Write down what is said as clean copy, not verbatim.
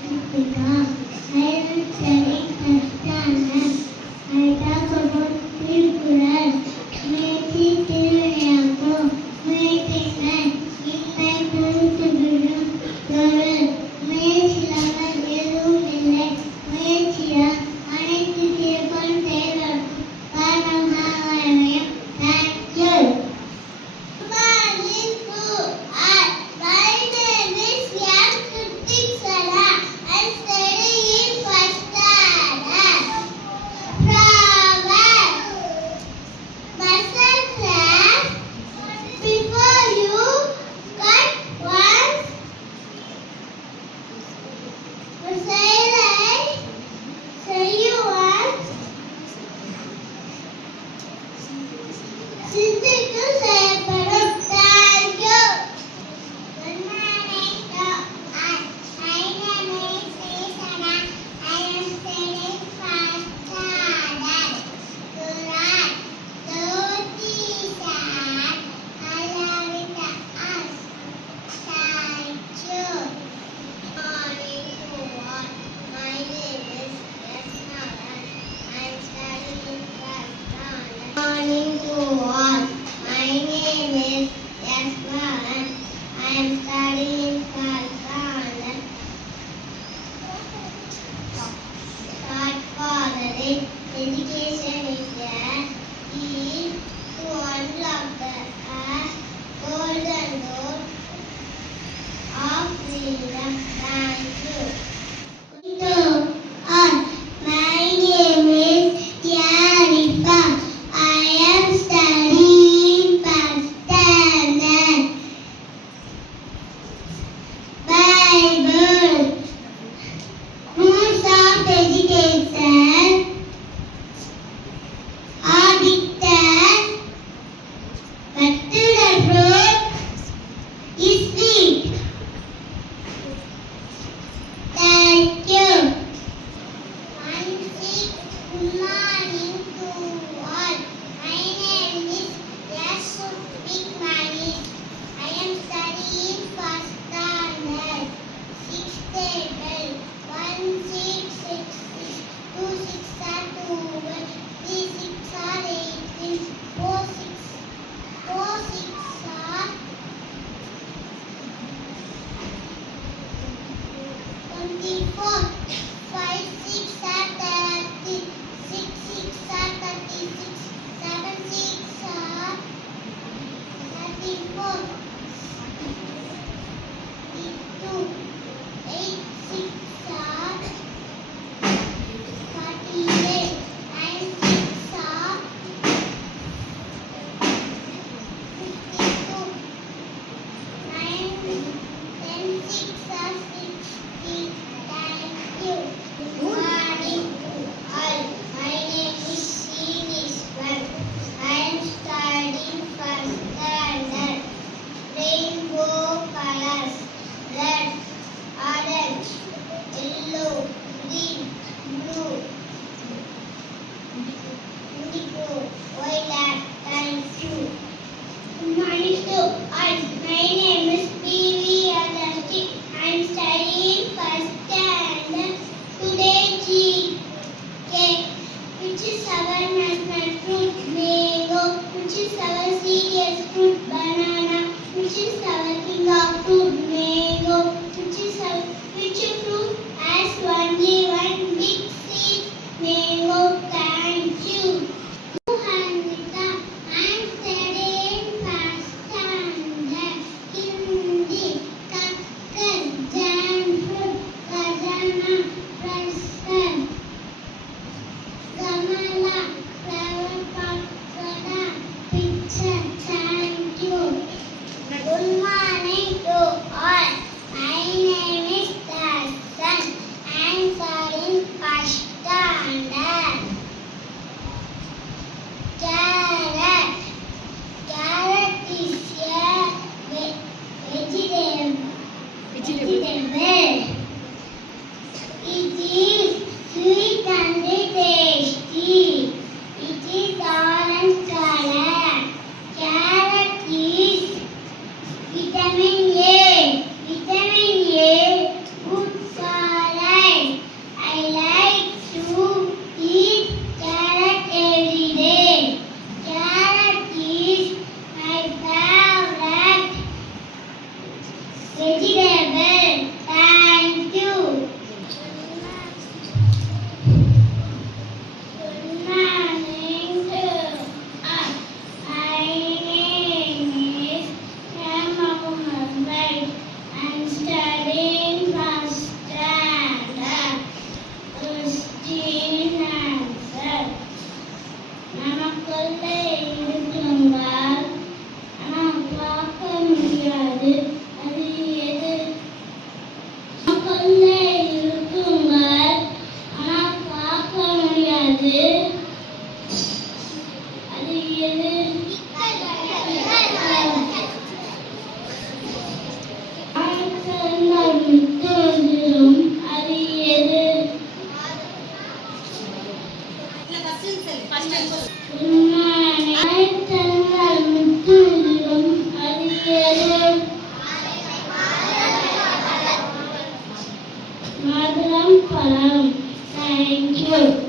Kritika. I am studying first standard. I talk about Tiruppural. Methi Tiruviyappu. Meetingan. Innai Purusubirum. Dorul. முயற்சியாமல் எதுவும் இல்லை. முயற்சியால் அனைத்து தீர்ப்பும் தேடும். காரணமாக அமையும். Thank you. Morning to all. My name is M. Kritika. I study in first standard. Proverb. Muscle class. Before you cut once, say you once. சிந்தித்து செயல்படும். Thank you. Good morning to all. My name is Srisana. I am studying first standard. Quran. Truth is sad. I love it us. Thank you. Morning to all. My name is Yasnaran. I am studying first standard. Morning to all. My name is Yasnaran. I am studying first standard. Start for the day. Education is the key to unlock the golden door of freedom. Thank you. To all. My name is Yarifa. I am studying first standard. Bible. Rules of education are dictated, but the fruit is sweet. Thank you. Good morning to all. My name is Yasubik Manis. I am studying first standard. 6 table. 1 6 6 6. 2 6 are 12. 3 6 are 18. 4 6 are 24. 5 6 are 30. 6 6 are 36. 7 6 are 34. 2 8 6 are 48. 9 6 are 52. 9 10 6 are 60. Thank you. Good morning to all. My name is Srinishwar. I am studying first standard. Rainbow colors: red, orange, yellow, green, blue, indigo, violet. Thank you. Good morning to all. My name is P.V. Adasti. I am studying first standard. Today GK. Which is our national fruit? Mango. Which is our serious fruit? Banana. Which is our king of fruit? Mango. Which fruit has only one big seed? Mango. Thank you. Mohanita. I am studying first standard. Hindi. Kakkar. Jackfruit. Khazana. Preston. Gamala. Flower pot. Soda. Picture. Thank you. Good morning to all. My name is Darshan. I am studying first standard. Carrot. Carrot is a vegetable. It is sweet and tasty. It is orange color. Carrot is vitamin A. Vitamin A good for மாதுளம் பழம். Thank you.